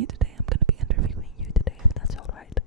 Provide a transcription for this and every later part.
interviewing you today. If that's all right.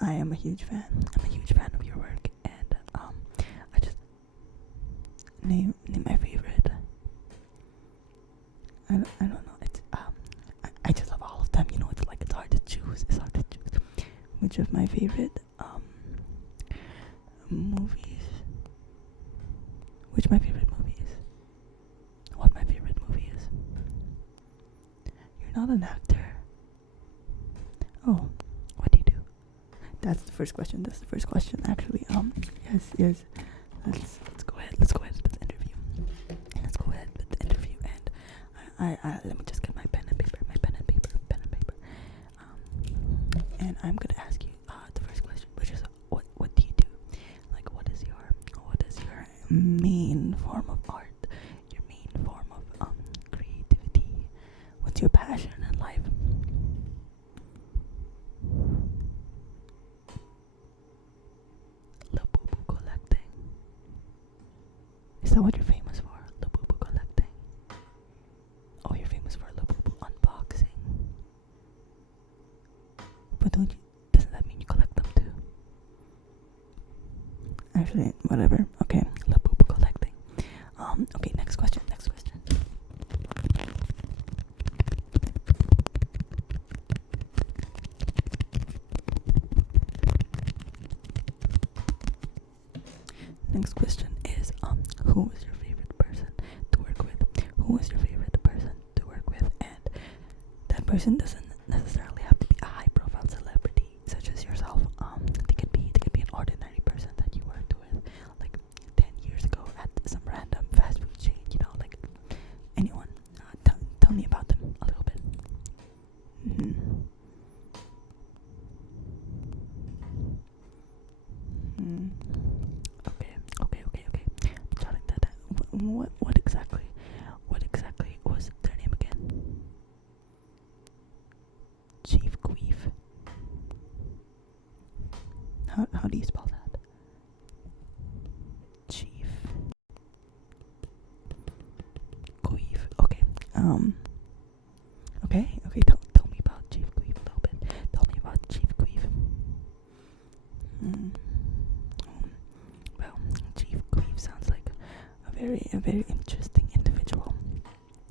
I am a huge fan. I'm a huge fan of your work, and I just name my favorite. I don't know. It's I just love all of them. You know, it's hard to choose. It's hard to choose which of my favorite movies. Which my favorite movie is. What my favorite movie is. You're not an actor. Oh, what do you do? That's the first question. Actually. Yes. Let's go ahead. Let's interview. And I let me just get my pen and paper. And I'm gonna ask you the first question, which is what do you do? Like, what is your main form of art? Your main form of creativity? What's your passion in life? Labubu collecting. Is that what you're famous for? Labubu collecting. Oh, you're famous for Labubu unboxing. But doesn't that mean you collect them too? Actually, whatever. Okay, Labubu collecting. Okay, next question. Next question is who is your favorite person to work with? Who is your favorite person to work with? And that person doesn't necessarily have to be a high profile celebrity such as yourself. They could be an ordinary person that you worked with like 10 years ago at some random fast food chain, you know, like anyone. Tell me about them a little bit. Okay. Jotting that down. What exactly was their name again? Chief Queef. How do you spell that? Chief Queef. Okay. Okay. Tell me about Chief Queef a little bit. Tell me about Chief Queef. Well, Chief Queef sounds like a very interesting individual,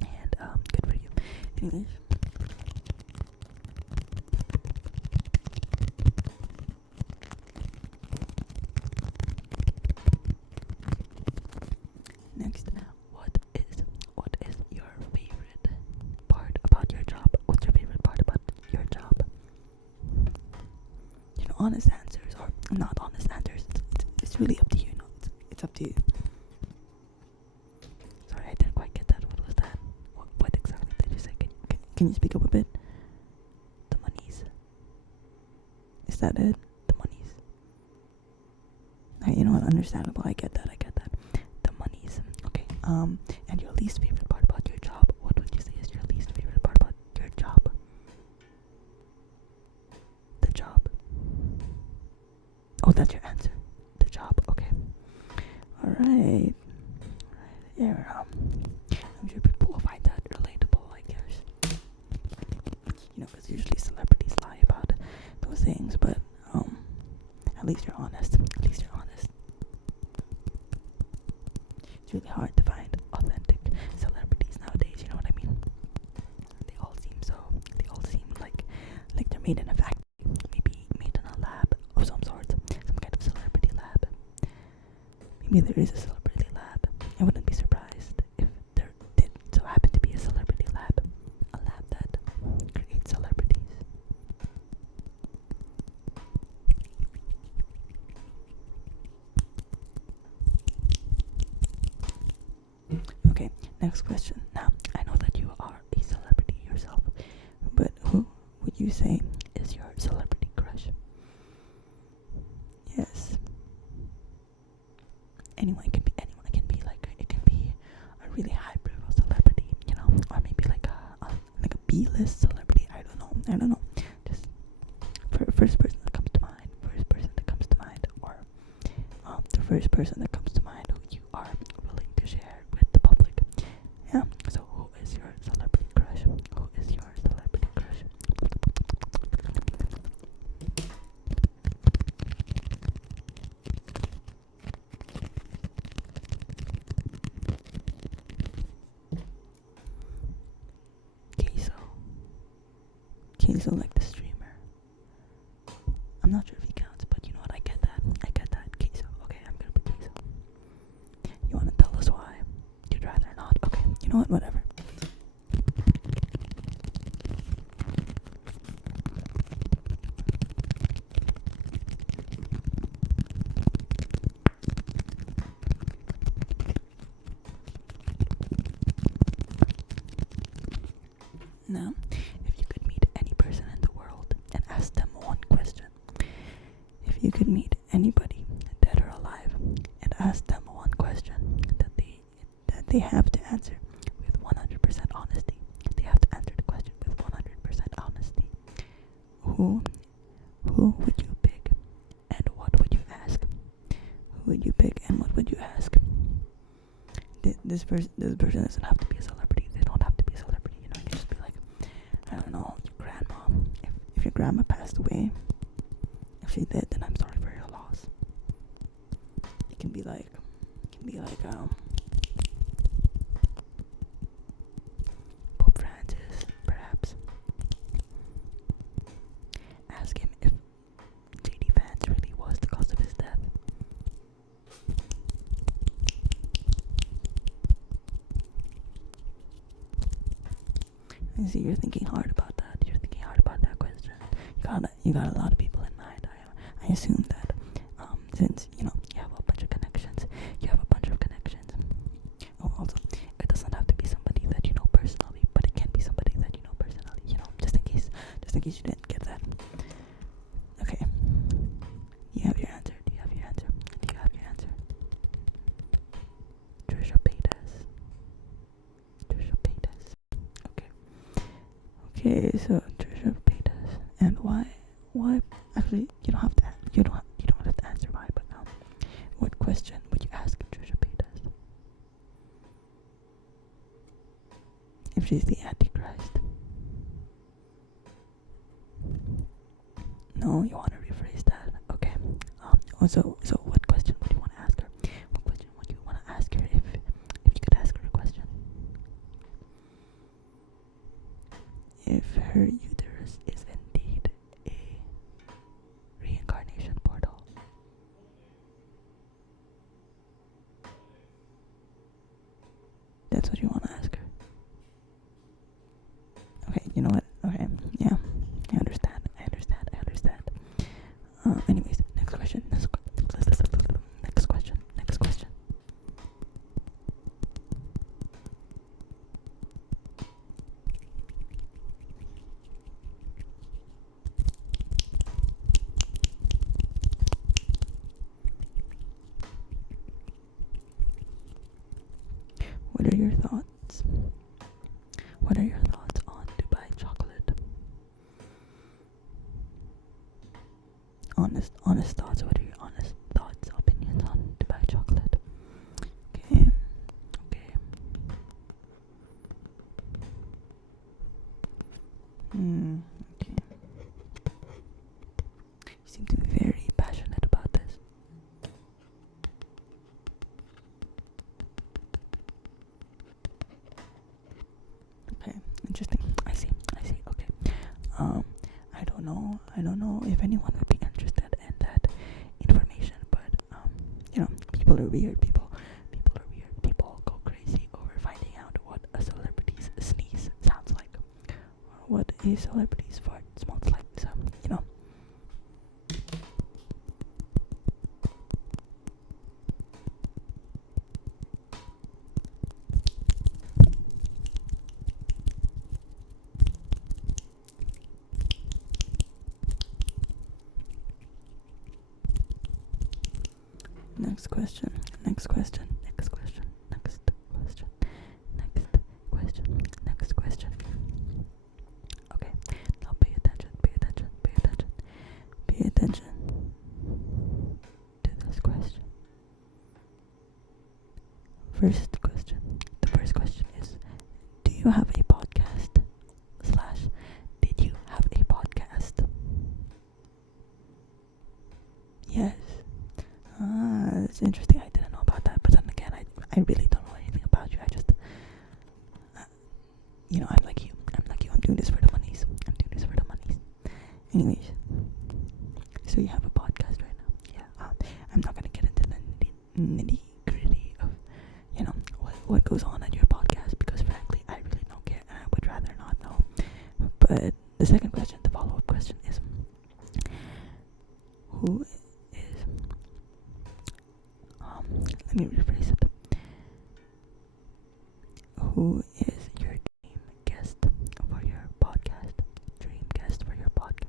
and good for you. Anyways. Next, what is your favorite part about your job? What's your favorite part about your job? You know, honest answers or not honest answers. It's really up to you. It's up to you. Sorry, I didn't quite get that. What was that? What exactly did you say? Can you speak up a bit? The monies. Is that it? The monies. You know what? Understandable. I get that. The monies. Okay. And your least favorite part about your job? What would you say is your least favorite part about your job? The job. Oh, that's your answer. The job. Okay. All right. Yeah. I'm sure people will find that relatable, I guess. You know, because usually celebrities lie about those things, but at least you're honest. It's really hard to find authentic celebrities nowadays. You know what I mean? They all seem like they're made in a factory, maybe made in a lab of some sort, some kind of celebrity lab. Maybe there is a celebrity lab. I wouldn't be surprised if there did so happen to be a celebrity lab, a lab that creates celebrities. Okay, next question. Now, I know that you are a celebrity yourself, but who would you say is your celebrity crush? Yes. Anyone. It can be it can be a really high profile celebrity, you know, or maybe like a B-list celebrity. I don't know. Just first person that comes to mind, or the first person that comes to mind who you are willing to share with the public. Yeah. So who is your celebrity crush? Who is your Queso like the streamer. I'm not sure if he counts, but you know what? I get that. Queso. Okay, I'm gonna put queso. You wanna tell us why? You'd rather not. Okay, you know what? Whatever. Now, if you could meet any person in the world and ask them one question, if you could meet anybody, dead or alive, and ask them one question that they have to answer with 100% honesty, they have to answer the question with 100% honesty. Who would you pick, and what would you ask? Who would you pick, and what would you ask? This person doesn't have to be a celebrity. They don't have to be a celebrity. You know, it can just be like, I don't know, your grandma. If your grandma passed away, if she did, then I'm sorry for your loss. It can be like Pope Francis, perhaps. Ask him if JD Vance really was the cause of his death. I see you're thinking hard about that. Question. You got a lot of people in mind. I assume that since you know you have a bunch of connections. Oh, also, it doesn't have to be somebody that you know personally, but it can be somebody that you know personally. You know, just in case you didn't get that. Okay. You have your answer. Do you have your answer? Trisha Paytas. Okay, so Trisha Paytas. And why? Actually, you don't have to answer why, but what question would you ask Trisha Paytas? If she's the Antichrist. No, you want to rephrase that? Okay. So what question would you want to ask her? What question would you want to ask her if you could ask her a question? If her uterus is indeed a reincarnation portal. That's what you want to ask her. Okay, you know what? Okay, yeah, I understand. Anyways, next question. What are your thoughts? On Dubai chocolate? Honest thoughts. What are your honest thoughts, opinions on Dubai chocolate? Okay. Okay. You seem to be very passionate about this. Okay, interesting. I see. Okay. I don't know if anyone would be interested in that information, but you know, people are weird. People go crazy over finding out what a celebrity's sneeze sounds like, or what a celebrity's fart smells like. So, you know. Next question. Okay, now pay attention to this question. The first question is, do you have a podcast? / did you have a podcast? Yes. That's interesting. I didn't know about that, but then again, I really don't know anything about you. I just, you know, I'm like you. I'm doing this for the monies. Anyways, so you have a podcast right now. Yeah. I'm not gonna get into the nitty gritty of what goes on at your podcast, because frankly I really don't care and I would rather not know. But the second question, the follow-up question is, who is let me rephrase it. Who is your dream guest for your podcast? Dream guest for your podcast.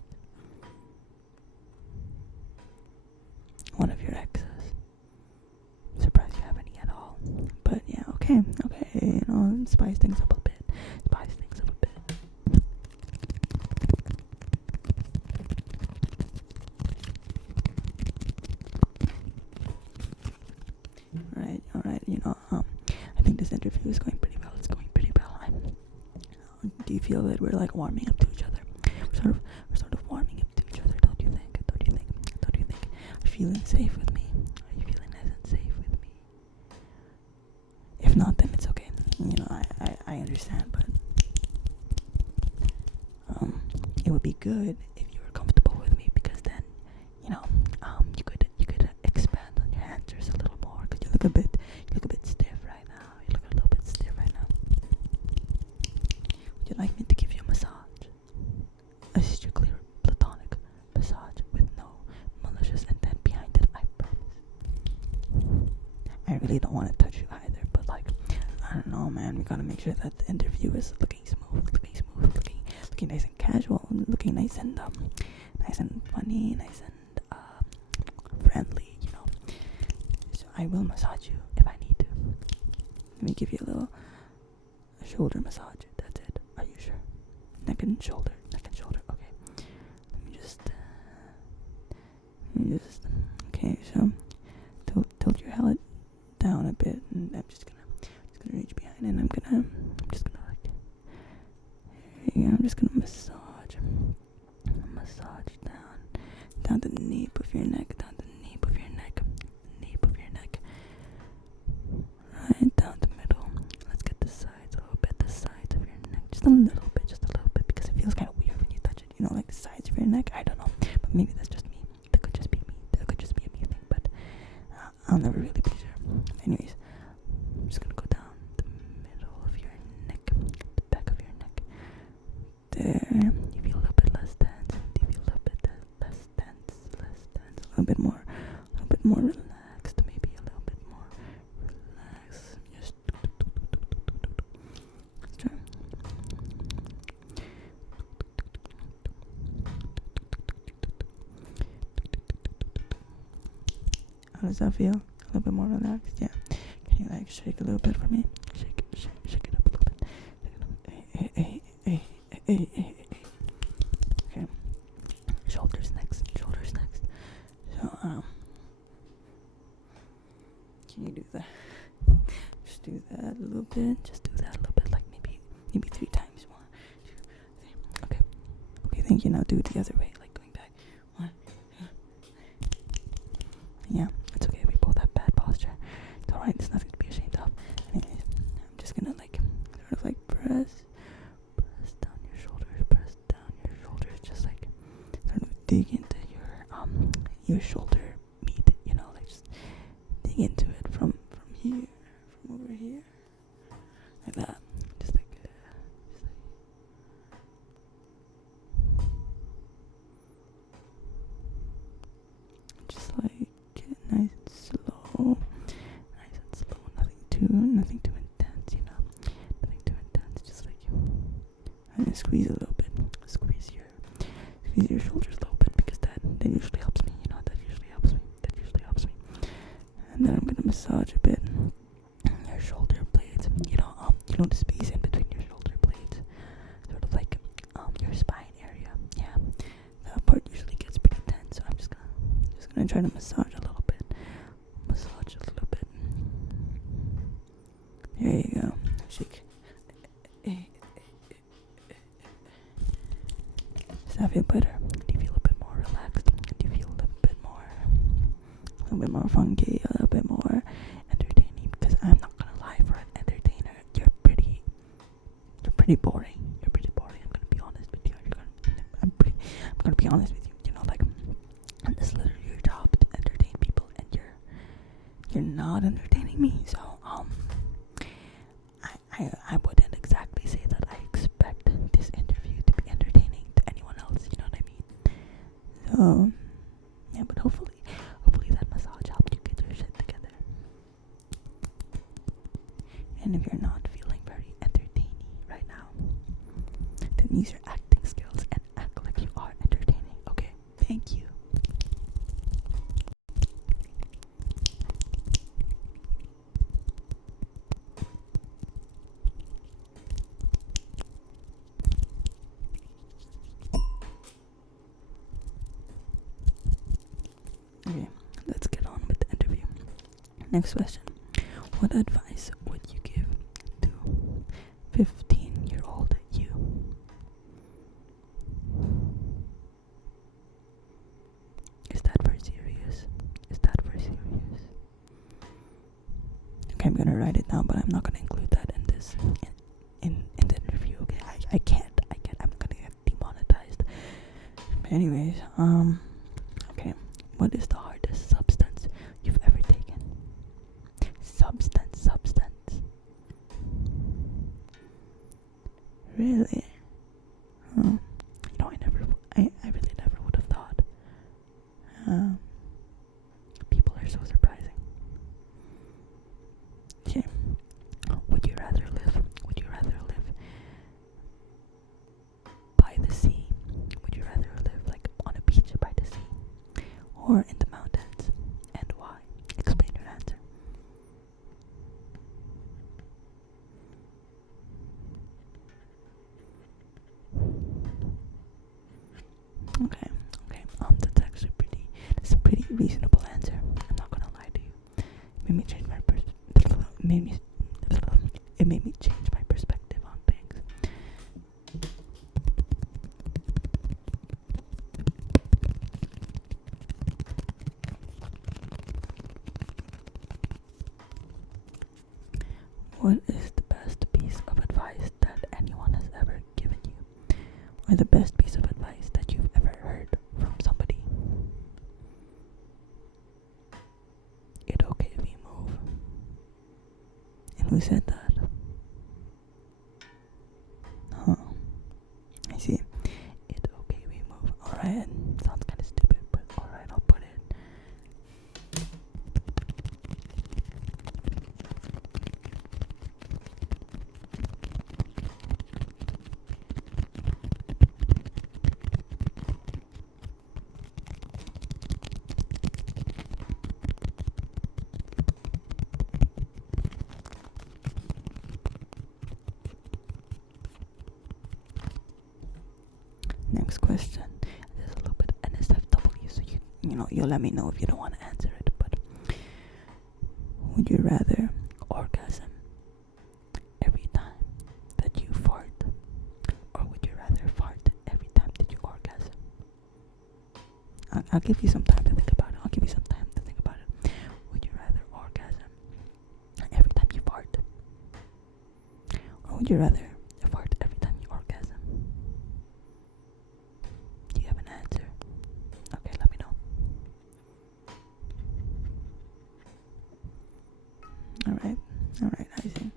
One of your exes. Surprised you have any at all. But yeah, okay, spice things up a bit. Alright, I think this interview is going pretty well. It's going pretty well. Do you feel that we're like warming up to each other? We're sort of warming up to each other, don't you think? Are you feeling safe with me? Are you feeling nice and safe with me? If not, then it's okay. I understand, but it would be good if you were comfortable with me, because then you could expand on your answers a little more, because you look a bit stiff right now. You look a little bit stiff right now. Would you like me to give you a massage? A strictly platonic massage with no malicious intent behind it, I promise. I really don't want to touch you either, but I don't know, man. We gotta make sure that the interview is looking smooth, looking nice and casual, looking nice and funny, nice and friendly, So I will massage you if I need to. Let me give you a little shoulder massage. That's it. Are you sure? Neck and shoulder. Okay. Let me just. Okay. So tilt your head down a bit, and I'm just gonna reach behind, and I'm just gonna massage down the nape of your neck, right down the middle. Let's get the sides a little bit, of your neck, just a little bit, because it feels kind of weird when you touch it, like the sides of your neck. I don't know, but maybe that's just me. That could just be a me thing, but I'll never really be sure. Anyways, I'm just gonna go down the middle of your neck, the back of your neck. There, you feel a little bit less tense. A little bit more relaxed. Maybe a little bit more relaxed. Just let's try. How does that feel? A little bit more relaxed? Yeah. Can you shake a little bit for me? Shake it up a little bit. Hey. Okay. Shoulders next. So, can you do that? Just do that a little bit. Like maybe 3 times. 1, 2, 3. Okay, thank you. Now do it the other way, like going back. 1, 2. Yeah, it's okay. We both have bad posture. It's alright. There's nothing to be ashamed of. Anyways, I'm just gonna press down your shoulders, just sort of dig into your shoulder meat, just dig into it from over here, like that, just like nice and slow, nothing too intense, nothing too intense, just and squeeze a little bit, squeeze your shoulders a little bit, because that usually helps me, that usually helps me, and then I'm gonna massage a bit your shoulder blades, the space in between your shoulder blades, sort of your spine area. Yeah, that part usually gets pretty tense, so I'm just gonna try to massage a little bit. There you go. Shake. Does that feel better? Do you feel a bit more relaxed? Do you feel a little bit more funky, a little bit more entertaining? Because I'm not gonna lie, for an entertainer, you're pretty boring. I'm gonna be honest with you. I'm gonna be honest with you. Like, this is literally your job to entertain people, and you're not entertaining me. So I wouldn't exactly say that I expect this interview to be entertaining to anyone else. You know what I mean? So yeah, but hopefully that massage helped you get your shit together. And if you're not feeling very entertaining right now, then use your acting skills and act like you are entertaining. Okay? Thank you. Okay, let's get on with the interview. Next question. What advice would you give to 15-year-old you? Is that for serious? Okay, I'm gonna write it down, but I'm not gonna include that in this in the interview. Okay, I can't. I'm gonna get demonetized. But anyways, okay. What is the hardest substance you've ever taken? Substance. Really? I really never would have thought. People are so surprising. Okay. Would you rather live by the sea? Would you rather live like on a beach by the sea, or in the mountains? And why? Explain your answer. Okay. That's actually that's a pretty reasonable answer. I'm not gonna lie to you. It made me change my perspective on things. What is the best piece of advice that anyone has ever given you? Or the best piece of advice that you've ever heard from somebody? It okay if we move. And who said that? Huh. I see. It okay we move. Alright. Sounds kinda stupid, but alright, I'll put it. Next question. There's a little bit of NSFW, so you'll let me know if you don't want to answer it. But would you rather orgasm every time that you fart, or would you rather fart every time that you orgasm? I'll give you some time to think about it. Would you rather orgasm every time you fart, or would you rather fart every time you orgasm? Do you have an answer? Okay, let me know. Alright, I see.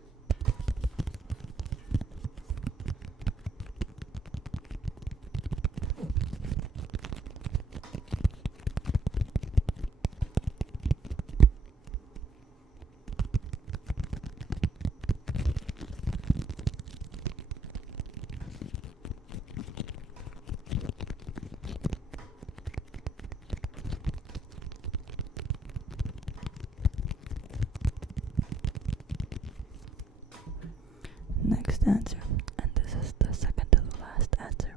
Next answer, and this is the second to the last answer.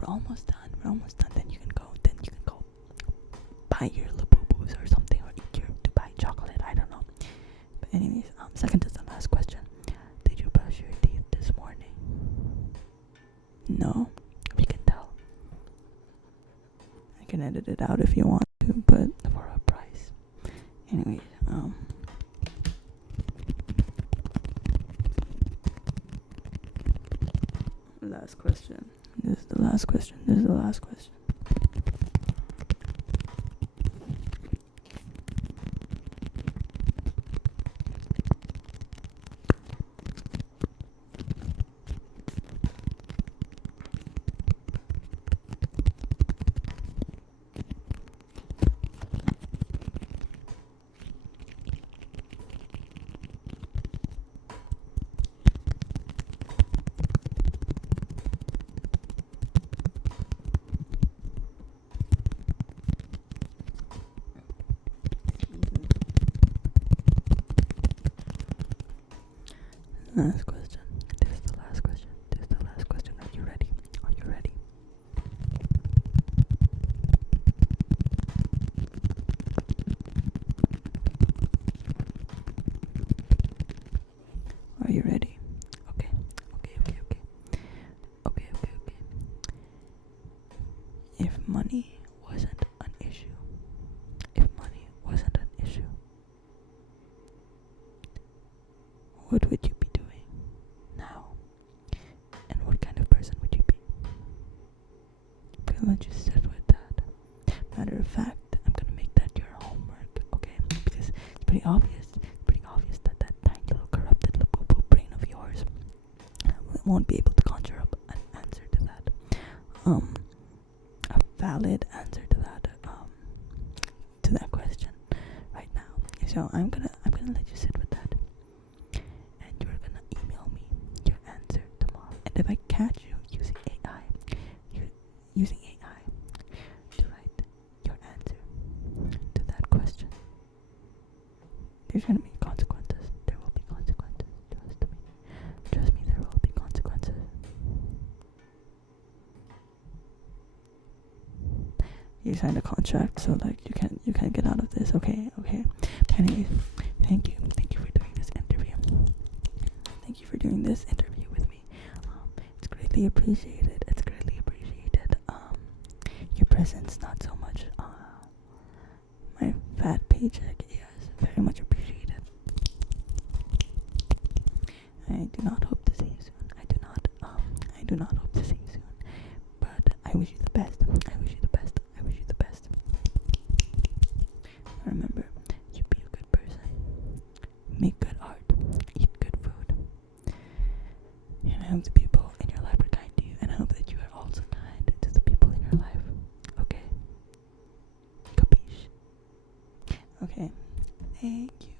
We're almost done. Then you can go buy your Labubu's or something, or eat your Dubai chocolate. I don't know. But anyways, second to the last question. Did you brush your teeth this morning? No, you can tell. I can edit it out if you want to, but for a price. Anyways, last question. This is the last question. This is the last question. Last question. This is the last question. This is the last question. Are you ready? Are you ready? Are you ready? Okay. Okay. If money wasn't an issue, what would you be doing now? And what kind of person would you be? I'm gonna let you sit with that. Matter of fact, I'm gonna make that your homework, okay? Because it's pretty obvious that that tiny little corrupted little brain of yours won't be able to conjure up an answer to that. A valid answer to that question right now. So I'm gonna let you sit with that. And you're gonna email me your answer tomorrow. And if I catch you using AI to write your answer to that question, there's gonna be consequences. There will be consequences. Trust me, there will be consequences. You signed a contract, so like you can't get out of this. Okay. Anyways, thank you for doing this interview. Thank you for doing this interview with me. It's greatly appreciated. Your presence, not so much. My fat paycheck, yes, very much appreciated. I do not hope to see you soon. I do not hope to see you soon. But I wish you the best. Remember, you be a good person. Make good art. Eat good food. And I hope the people in your life are kind to you. And I hope that you are also kind to the people in your life. Okay? Capiche? Okay. Thank you.